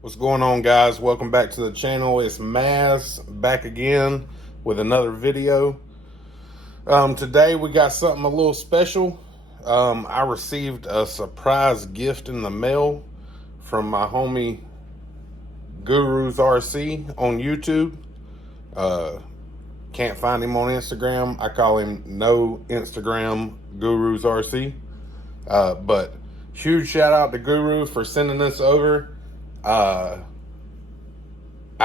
What's going on, guys? Welcome back to the channel. It's Mazz back again with another video. Today we got something a little special. I received a surprise gift in the mail from my homie Gurus RC on YouTube. Can't find him on Instagram. I call him No Instagram Gurus RC. But huge shout out to Guru for sending this over. I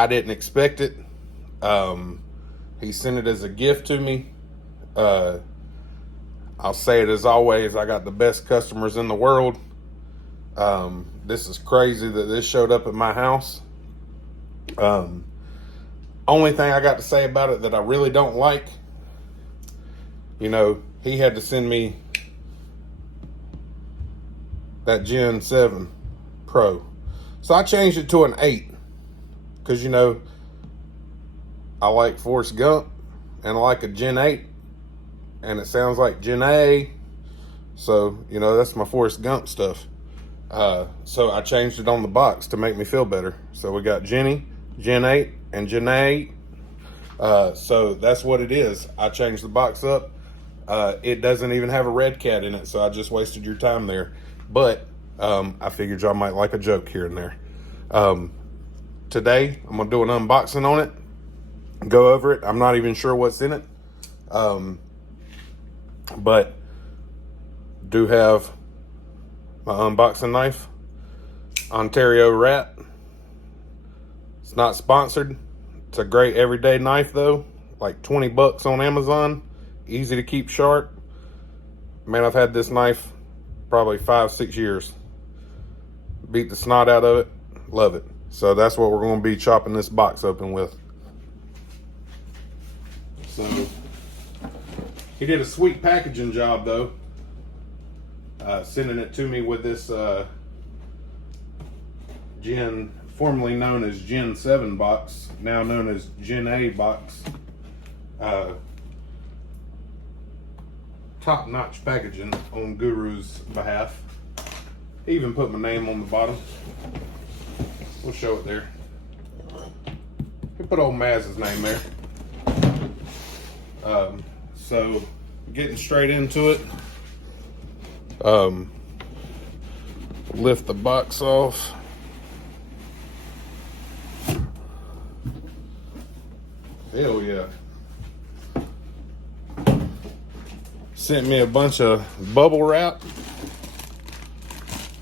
didn't expect it. He sent it as a gift to me. I'll say it as always, I got the best customers in the world. This is crazy that this showed up at my house. Only thing I got to say about it that I really don't like, he had to send me that Gen 7 Pro. So I changed it to an 8 because, I like Forrest Gump and I like a Gen 8 and it sounds like Gen A. So, that's my Forrest Gump stuff. So I changed it on the box to make me feel better. So we got Gen 8 and Gen 8. So that's what it is. I changed the box up. It doesn't even have a red cat in it. So I just wasted your time there. But I figured y'all might like a joke here and there. Today, I'm going to do an unboxing on it. Go over it. I'm not even sure what's in it. But do have my unboxing knife. Ontario Rat. It's not sponsored. It's a great everyday knife though. Like 20 bucks on Amazon. Easy to keep sharp. Man, I've had this knife probably 5-6 years. Beat the snot out of it. Love it. So that's what we're going to be chopping this box open with. So he did a sweet packaging job though. Sending it to me with this formerly known as Gen 7 box, now known as Gen A box. Top-notch packaging on Guru's behalf. He even put my name on the bottom. We'll show it there. He put old Mazz's name there. So getting straight into it. Lift the box off. Hell yeah. Sent me a bunch of bubble wrap.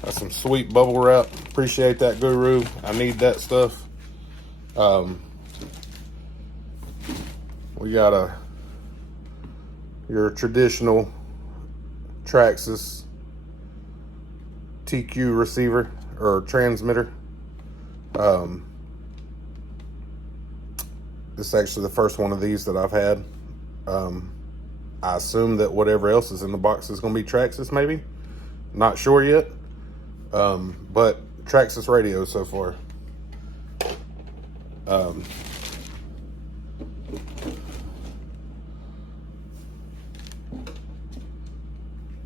That's some sweet bubble wrap. Appreciate that, Guru. I need that stuff. We got your traditional Traxxas TQ receiver or transmitter. This is actually the first one of these that I've had. I assume that whatever else is in the box is going to be Traxxas, maybe. Not sure yet. But Traxxas radio so far.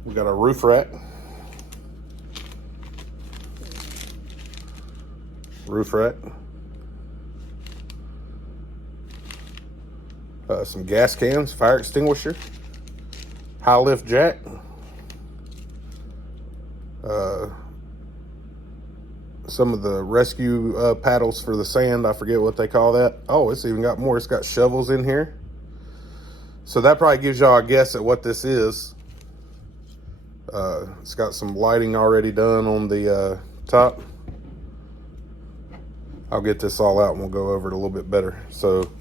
We got a roof rack. Some gas cans, fire extinguisher, high lift jack, some of the rescue paddles for the sand. I forget what they call that. Oh, it's even got more. It's got shovels in here. So that probably gives y'all a guess at what this is. It's got some lighting already done on the top. I'll get this all out and we'll go over it a little bit better. So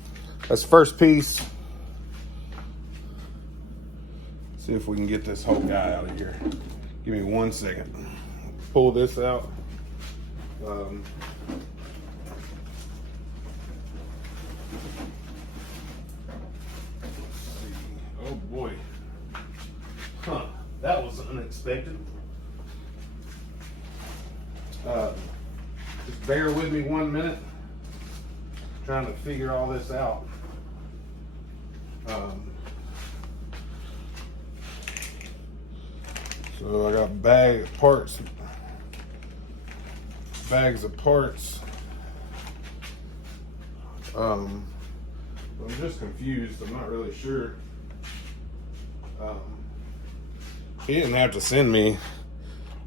that's the first piece. See if we can get this whole guy out of here. Give me 1 second. Pull this out. Oh boy. Huh. That was unexpected. Just bear with me 1 minute. Trying to figure all this out. So I got bags of parts I'm just confused. I'm not really sure. He didn't have to send me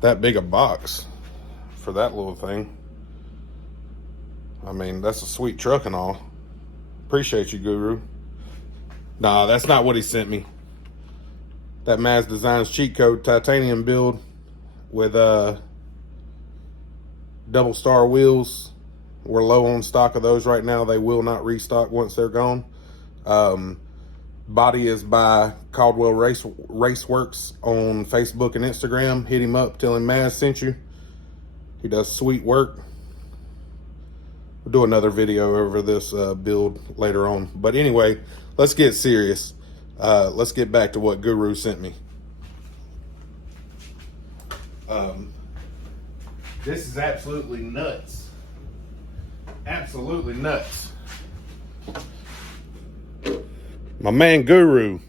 that big a box for that little thing. I mean, that's a sweet truck and all. Appreciate you, Guru. Nah, that's not what he sent me. That Mazz Designs cheat code titanium build with double star wheels. We're low on stock of those right now. They will not restock once they're gone. Body is by Caldwell Raceworks on Facebook and Instagram. Hit him up, tell him Mazz sent you. He does sweet work. We'll do another video over this build later on. But anyway, let's get serious. Let's get back to what Guru sent me. This is absolutely nuts. Absolutely nuts. My man Guru,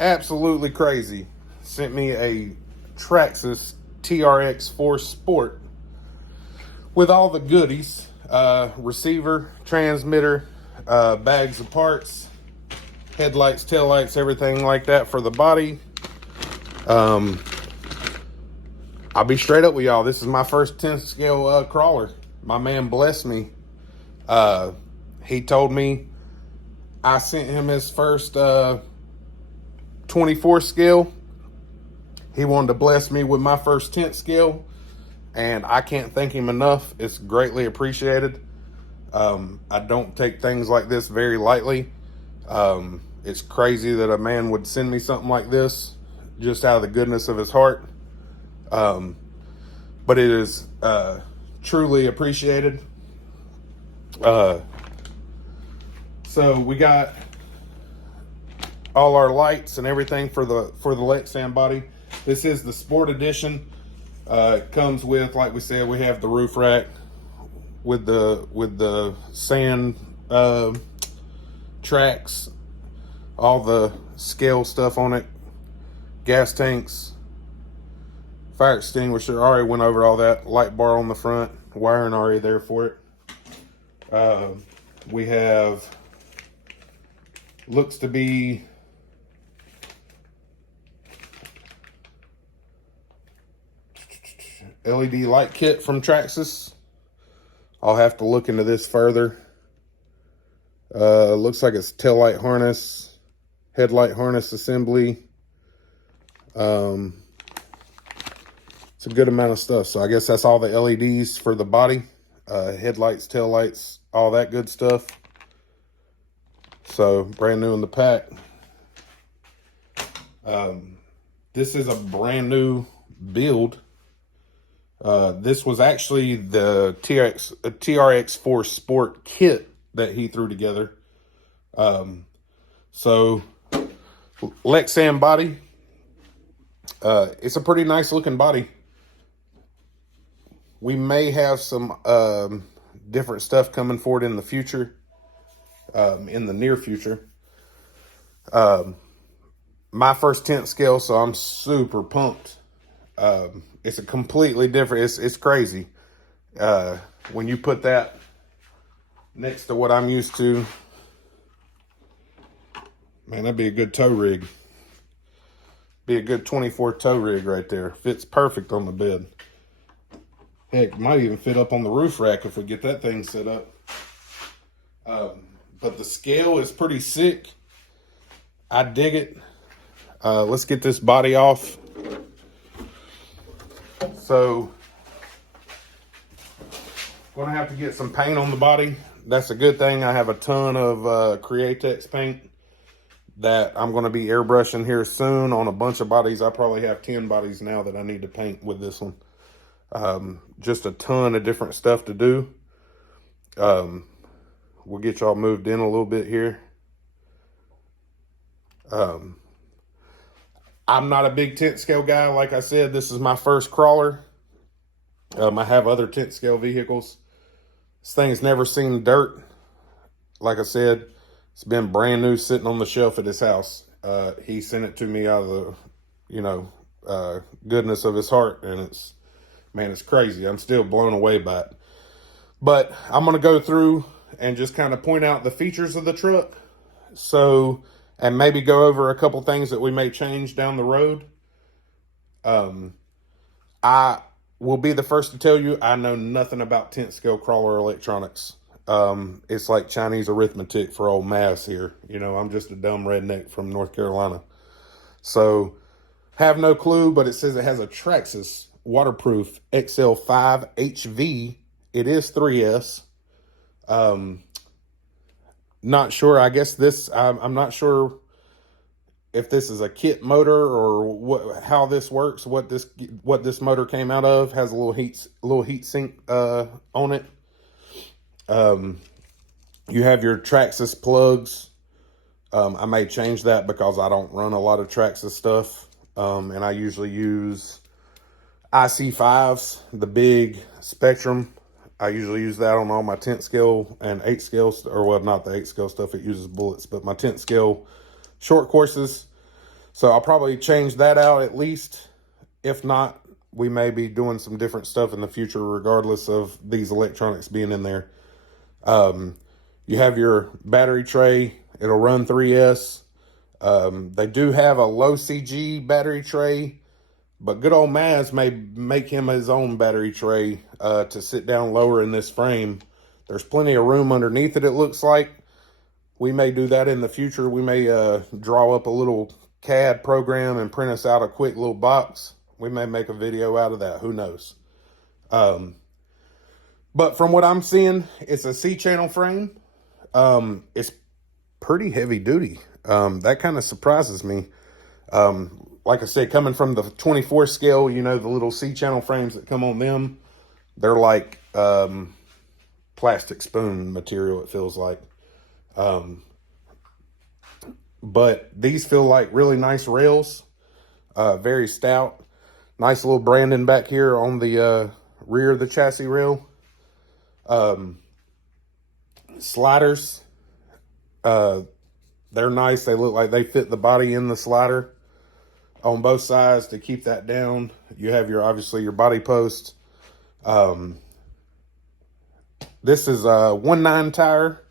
absolutely crazy, sent me a Traxxas TRX4 Sport with all the goodies, receiver, transmitter, bags of parts, headlights, taillights, everything like that for the body. I'll be straight up with y'all. This is my first 10 scale crawler. My man blessed me. He told me I sent him his first 24 scale. He wanted to bless me with my first 10th scale, and I can't thank him enough. It's greatly appreciated. I don't take things like this very lightly. It's crazy that a man would send me something like this just out of the goodness of his heart. But it is truly appreciated. So we got all our lights and everything for the Lexan body. This is the Sport Edition. It comes with, like we said, we have the roof rack with the sand tracks, all the scale stuff on it, gas tanks, fire extinguisher. Already went over all that. Light bar on the front, wiring already there for it. We have, looks to be LED light kit from Traxxas. I'll have to look into this further. Looks like it's taillight harness, headlight harness assembly. It's a good amount of stuff. So I guess that's all the LEDs for the body. Headlights, taillights, all that good stuff. So brand new in the pack. This is a brand new build. This was actually the TRX4 Sport kit that he threw together. So Lexan body. It's a pretty nice looking body. We may have some different stuff coming forward in the future, in the near future. My first 10th scale, so I'm super pumped. It's a completely different, it's crazy. When you put that next to what I'm used to, man, that'd be a good tow rig. Be a good 24 tow rig right there. Fits perfect on the bed. Heck, might even fit up on the roof rack if we get that thing set up. But the scale is pretty sick. I dig it. Let's get this body off. So, gonna have to get some paint on the body. That's a good thing. I have a ton of Createx paint that I'm going to be airbrushing here soon on a bunch of bodies. I probably have 10 bodies now that I need to paint with this one. Just a ton of different stuff to do. We'll get y'all moved in a little bit here. I'm not a big 10th scale guy. Like I said, this is my first crawler. I have other 10th scale vehicles. This thing's never seen dirt. Like I said, it's been brand new sitting on the shelf at his house. He sent it to me out of the, goodness of his heart. And it's, man, it's crazy. I'm still blown away by it. But I'm going to go through and just kind of point out the features of the truck. So, and maybe go over a couple things that we may change down the road. I will be the first to tell you, I know nothing about tent scale crawler electronics. It's like Chinese arithmetic for old Mazz here. You know, I'm just a dumb redneck from North Carolina. So, have no clue, but it says it has a Traxxas waterproof XL5 HV. It is 3S. Not sure. I guess this, I'm not sure if this is a kit motor or how this works, what this motor came out of. Has a little heat sink on it. You have your Traxxas plugs. I may change that because I don't run a lot of Traxxas stuff. And I usually use IC5s, the big Spectrum. I usually use that on all my tent scale and 8 scale, or well, not the 8 scale stuff, it uses bullets, but my tent scale short courses. So I'll probably change that out at least. If not, we may be doing some different stuff in the future, regardless of these electronics being in there. You have your battery tray. It'll run 3S. They do have a low CG battery tray, but good old Mazz may make him his own battery tray to sit down lower in this frame. There's plenty of room underneath it, it looks like. We may do that in the future. We may draw up a little CAD program and print us out a quick little box. We may make a video out of that. Who knows? But from what I'm seeing, it's a C-channel frame. It's pretty heavy duty. That kind of surprises me. Like I said, coming from the 24 scale, you know, the little C-channel frames that come on them, they're like plastic spoon material, it feels like. But these feel like really nice rails, very stout. Nice little branding back here on the rear of the chassis rail. Sliders, they're nice. They look like they fit the body in the slider on both sides to keep that down. You have your, obviously, your body post. This is a 1.9 tire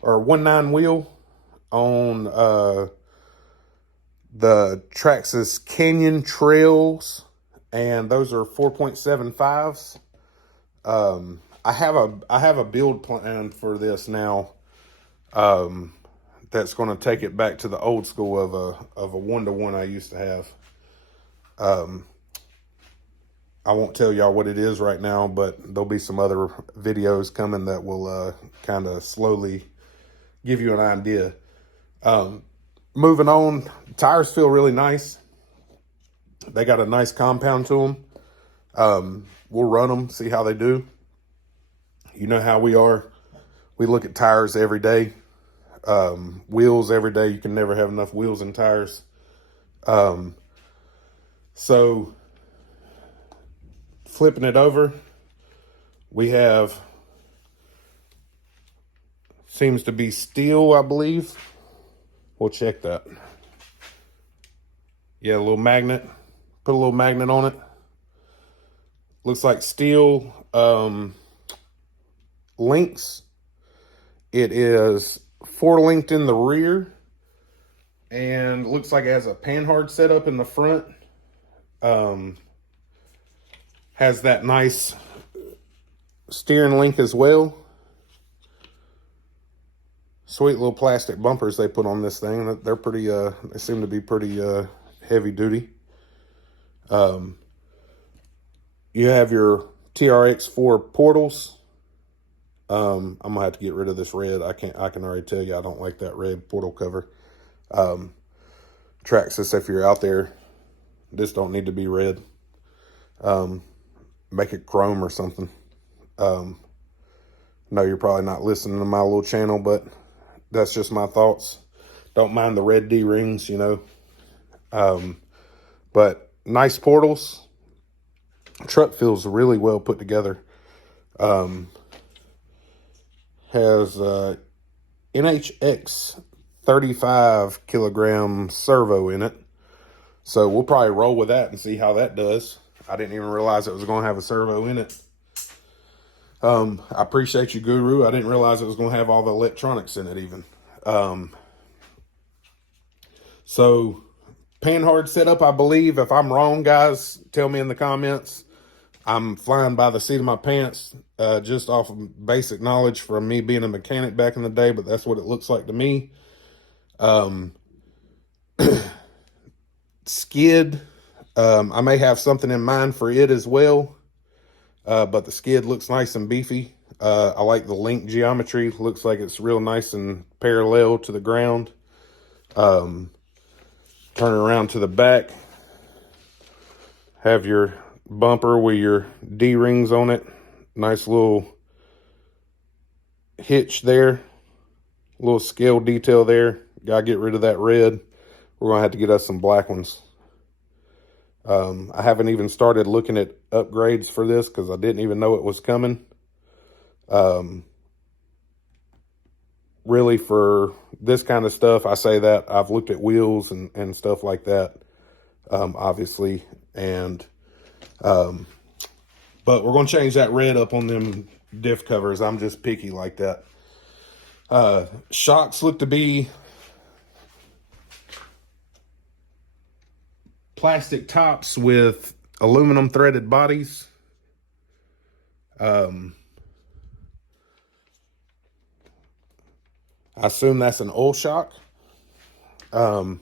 or 1.9 wheel on the Traxxas Canyon Trails, and those are 4.75s. I have a build plan for this now. That's going to take it back to the old school of a 1-to-1 I used to have. I won't tell y'all what it is right now, but there'll be some other videos coming that will kind of slowly give you an idea. Moving on, tires feel really nice. They got a nice compound to them. We'll run them, see how they do. You know how we are. We look at tires every day. Wheels every day. You can never have enough wheels and tires. So flipping it over, we have, seems to be steel, I believe. We'll check that. Yeah, a little magnet. Put a little magnet on it. Looks like steel links. It is 4-linked in the rear, and looks like it has a panhard setup in the front. Has that nice steering link as well. Sweet little plastic bumpers they put on this thing. They're pretty, they seem to be pretty heavy duty. You have your TRX4 portals. I'm gonna have to get rid of this red. I can already tell you I don't like that red portal cover. Traxxas, if you're out there, this don't need to be red. Make it chrome or something. No, you're probably not listening to my little channel, but that's just my thoughts. Don't mind the red D-rings, you know. But nice portals. Truck feels really well put together. Has NHX 35 kilogram servo in it. So we'll probably roll with that and see how that does. I didn't even realize it was going to have a servo in it. I appreciate you, Guru. I didn't realize it was going to have all the electronics in it even. So panhard setup, I believe. If I'm wrong, guys, tell me in the comments. I'm flying by the seat of my pants, just off of basic knowledge from me being a mechanic back in the day, but that's what it looks like to me. Skid, I may have something in mind for it as well, but the skid looks nice and beefy. I like the link geometry. Looks like it's real nice and parallel to the ground. Turn around to the back. Have your bumper with your D-rings on it. Nice little hitch there. Little scale detail there. Gotta get rid of that red. We're gonna have to get us some black ones. I haven't even started looking at upgrades for this because I didn't even know it was coming. Really, for this kind of stuff, I say that I've looked at wheels and stuff like that, obviously, and but we're going to change that red up on them diff covers. I'm just picky like that. Shocks look to be plastic tops with aluminum threaded bodies. I assume that's an oil shock. We'll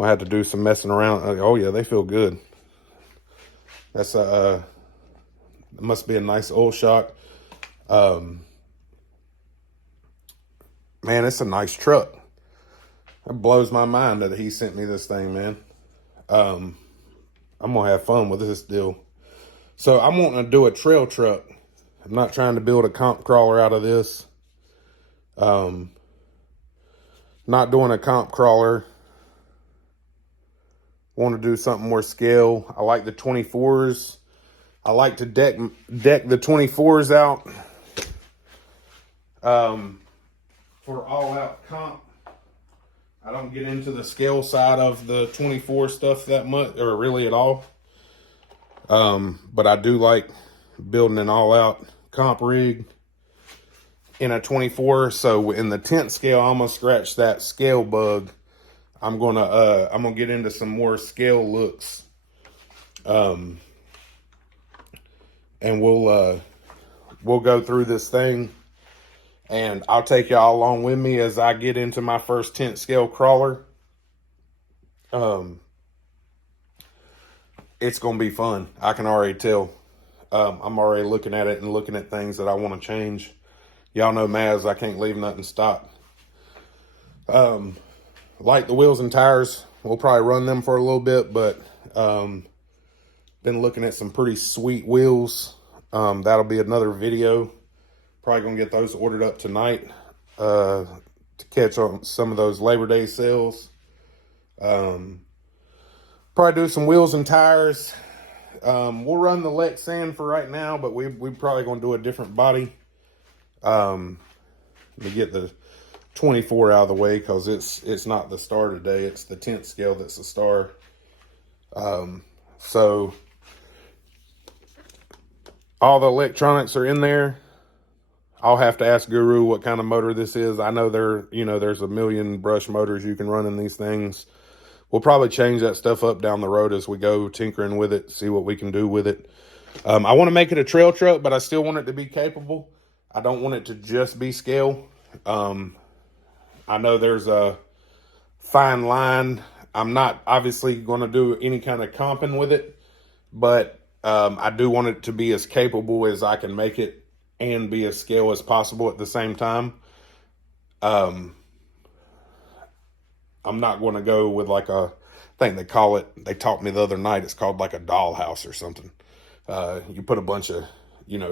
have to do some messing around. Oh yeah, they feel good. That's it must be a nice oil shock. Man, it's a nice truck. It blows my mind that he sent me this thing, man. I'm gonna have fun with this deal. So I'm wanting to do a trail truck. I'm not trying to build a comp crawler out of this. Not doing a comp crawler. Want to do something more scale. I like the 24s. I like to deck the 24s out for all out comp. I don't get into the scale side of the 24 stuff that much, or really at all. But I do like building an all out comp rig in a 24. So in the tent scale, I'm gonna scratch that scale bug. I'm gonna get into some more scale looks. And we'll go through this thing, and I'll take y'all along with me as I get into my first tent scale crawler. It's gonna be fun. I can already tell. I'm already looking at it and looking at things that I want to change. Y'all know Mazz, I can't leave nothing stock. Like the wheels and tires, we'll probably run them for a little bit, but been looking at some pretty sweet wheels. That'll be another video. Probably gonna get those ordered up tonight to catch on some of those Labor Day sales. Probably do some wheels and tires. We'll run the Lexan for right now, but we probably gonna do a different body. To get the 24 out of the way, because it's not the star today. It's the tent scale that's the star. So all the electronics are in there. I'll have to ask Guru what kind of motor this is. I know there's a million brush motors you can run in these things. We'll probably change that stuff up down the road as we go tinkering with it, see what we can do with it. I want to make it a trail truck, but I still want it to be capable. I don't want it to just be scale. I know there's a fine line. I'm not obviously going to do any kind of comping with it, but I do want it to be as capable as I can make it and be as scale as possible at the same time. I'm not going to go with like I think they taught me the other night, it's called like a dollhouse or something. You put a bunch of,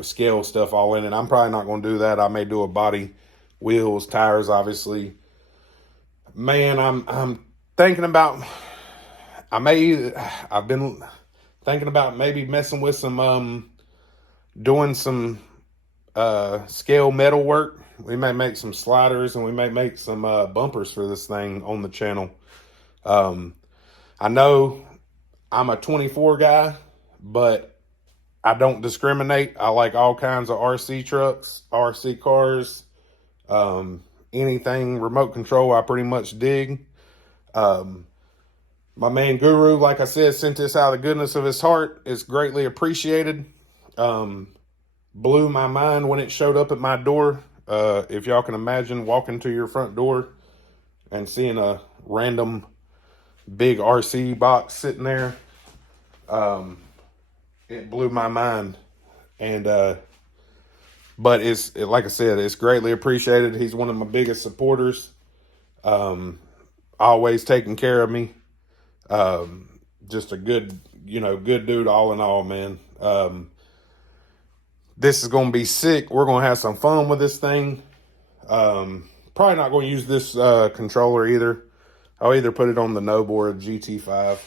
scale stuff all in it. I'm probably not going to do that. I may do a body, wheels, tires, obviously. Man, I'm thinking about, I've been thinking about maybe messing with some, doing some, scale metal work. We may make some sliders and we may make some, bumpers for this thing on the channel. I know I'm a 24 guy, but I don't discriminate. I like all kinds of RC trucks, RC cars, anything remote control I pretty much dig. My man Guru, like I said, sent this out of the goodness of his heart. It's greatly appreciated. Blew my mind when it showed up at my door. If y'all can imagine walking to your front door and seeing a random big RC box sitting there, it blew my mind. And but like I said, it's greatly appreciated. He's one of my biggest supporters. Always taking care of me. Just a good dude all in all, man. This is going to be sick. We're going to have some fun with this thing. Probably not going to use this controller either. I'll either put it on the Noble or a GT5.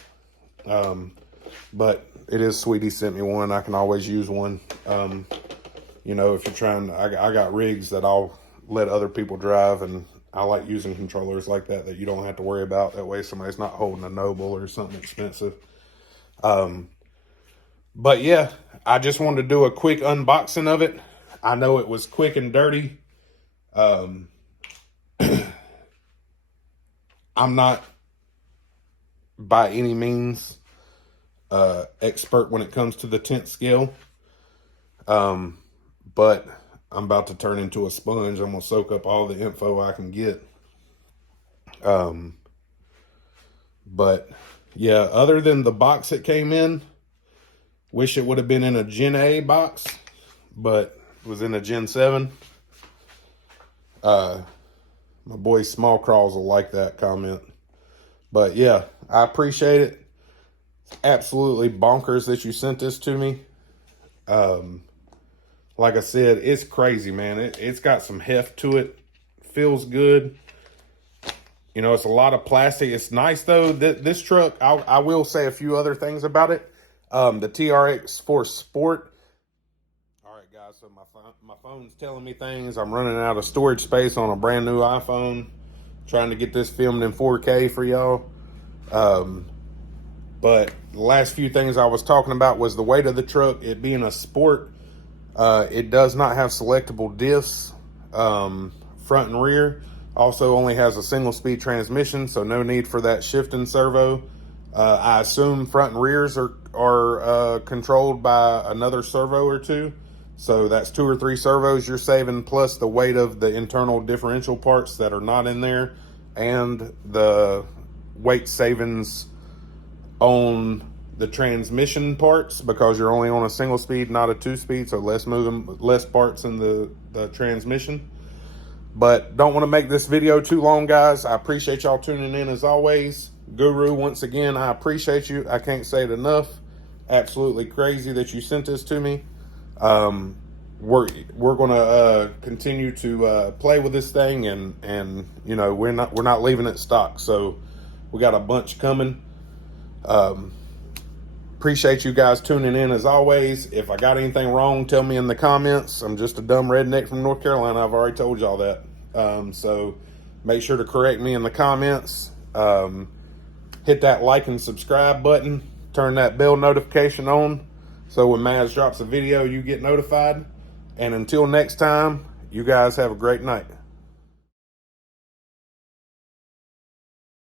But it is Sweetie sent me one. I can always use one. You know, if you're trying, I got rigs that I'll let other people drive, and I like using controllers like that you don't have to worry about. That way somebody's not holding a Noble or something expensive. But yeah, I just wanted to do a quick unboxing of it. I know it was quick and dirty. I'm not by any means expert when it comes to the tent scale. But I'm about to turn into a sponge. I'm going to soak up all the info I can get. But yeah, other than the box it came in, wish it would have been in a Gen A box, but it was in a Gen 7. My boy Small Crawls will like that comment. But yeah, I appreciate it. It's absolutely bonkers that you sent this to me. Like I said, it's crazy, man. It's got some heft to it. Feels good. You know, it's a lot of plastic. It's nice, though. This truck, I will say a few other things about it. The TRX Force Sport. All right, guys, so my phone's telling me things. I'm running out of storage space on a brand new iPhone. Trying to get this filmed in 4K for y'all. But the last few things I was talking about was the weight of the truck. It being a sport. It does not have selectable diffs, front and rear. Also only has a single speed transmission, so no need for that shifting servo. I assume front and rears are controlled by another servo or two. So that's 2 or 3 servos you're saving, plus the weight of the internal differential parts that are not in there, and the weight savings on the transmission parts, because you're only on a single speed, not a 2-speed, so less parts in the transmission. But don't want to make this video too long, guys. I appreciate y'all tuning in as always. Guru, once again, I appreciate you. I can't say it enough. Absolutely crazy that you sent this to me. We're gonna continue to play with this thing, and you know, we're not leaving it stock. So we got a bunch coming. Appreciate you guys tuning in as always. If I got anything wrong, tell me in the comments. I'm just a dumb redneck from North Carolina. I've already told y'all that. So make sure to correct me in the comments. Hit that like and subscribe button. Turn that bell notification on, so when Mazz drops a video, you get notified. And until next time, you guys have a great night.